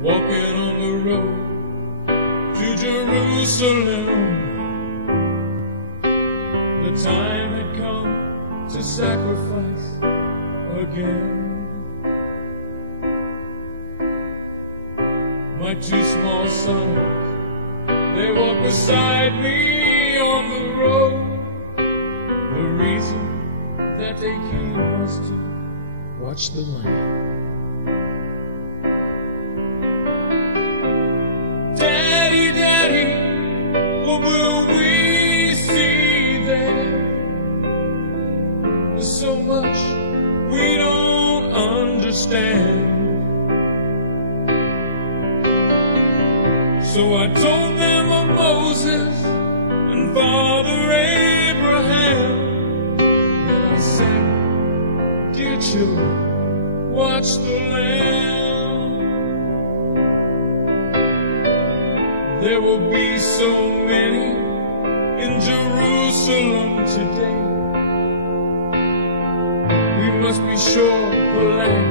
walking on the road to Jerusalem. The time had come to sacrifice again. My two small sons, they walk beside me on the road. The reason that they came was to watch the Lamb. Daddy, Daddy, what will we see there? There's so much we don't understand. So I told them of Moses and Father Abraham. Then I said, dear children, watch the Lamb. There will be so many in Jerusalem today. We must be sure the Lamb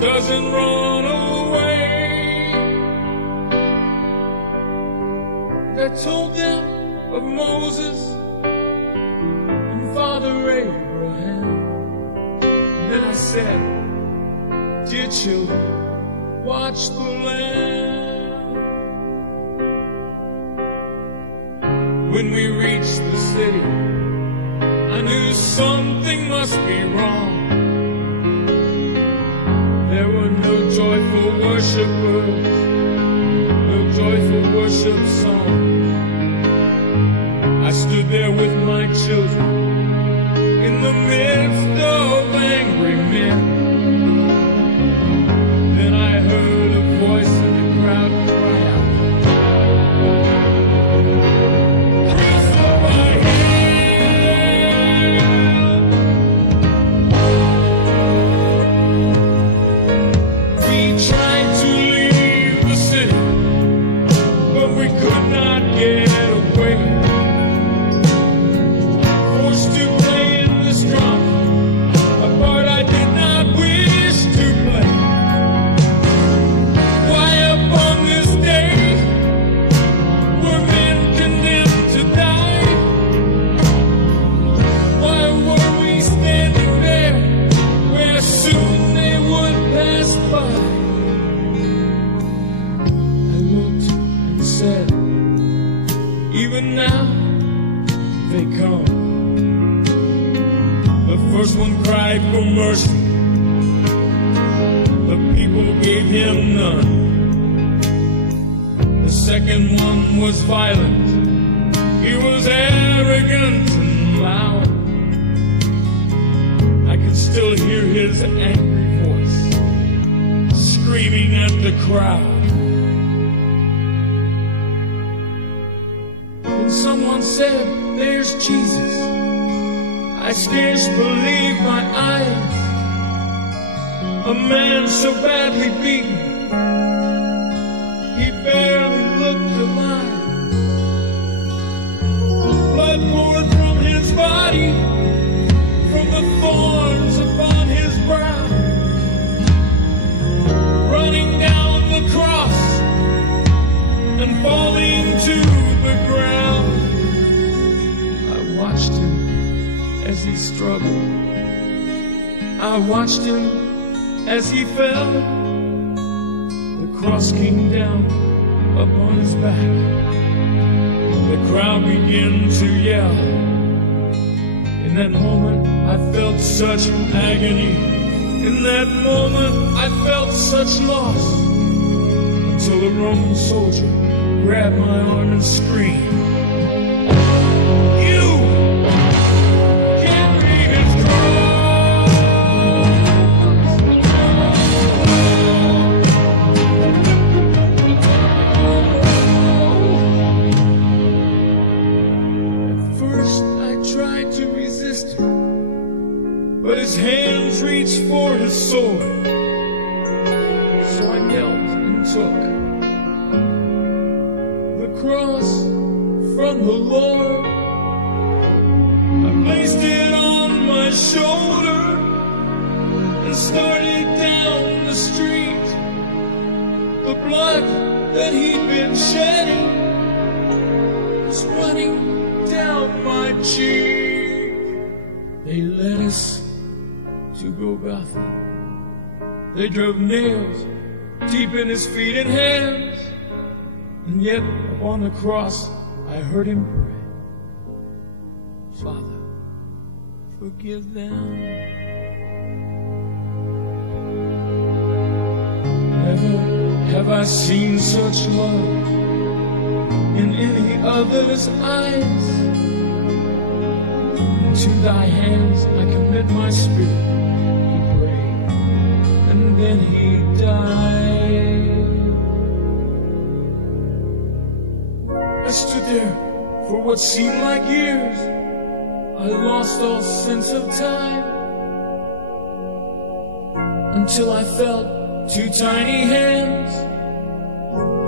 doesn't run away. I told them of Moses and Father Abraham. Then I said, dear children, watch the Lamb. When we reached the city, I knew something must be wrong. There were no joyful worshipers, no joyful worship songs. I stood there with my children in the midst of angry men. Then I heard a voice in the crowd cry out, "Please hold my hand." We tried to leave the city, but we could not get away. Forced to play in this drama, a part I did not wish to play. Why upon this day were men condemned to die? Why were we standing there where soon they would pass by? I looked and said, even now they come. The first one cried for mercy. The people gave him none. The second one was violent. He was arrogant and loud. I could still hear his angry voice screaming at the crowd. When someone said, "There's Jesus," I scarce believed my eyes. A man so badly beaten, he barely looked alive. Blood poured from his body, from the thorns upon his brow, running down the cross and falling to the ground. I watched him as he struggled. I watched him as he fell. The cross came down upon his back. The crowd began to yell. In that moment, I felt such agony. In that moment, I felt such loss. Until a Roman soldier grabbed my arm and screamed, "You! But his hands reached for his sword. So I knelt and took the cross from the Lord. I placed it on my shoulder and started down the street. The blood that he'd been shedding was running down my cheek. They led us to Golgotha. They drove nails deep in his feet and hands, and yet upon the cross I heard him pray, Father, forgive them. Never have I seen such love in any other's eyes. Into thy hands I commit my spirit, he prayed, and then he died. I stood there for what seemed like years. I lost all sense of time, until I felt two tiny hands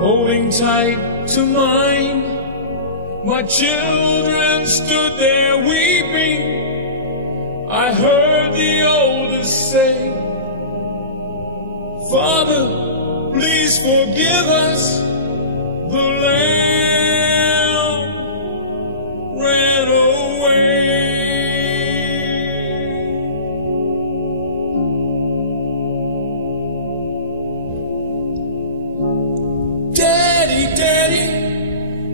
holding tight to mine. My children stood there weeping. I heard the oldest say, Father, please forgive us. The lamb ran away. Daddy, Daddy,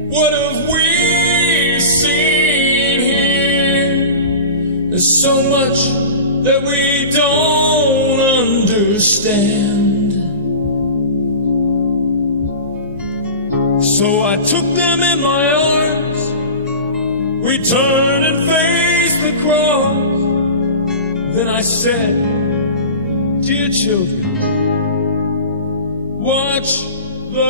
what have we seen here? There's so much that we don't understand. So I took them in my arms. We turned and faced the cross. Then I said, dear children, watch the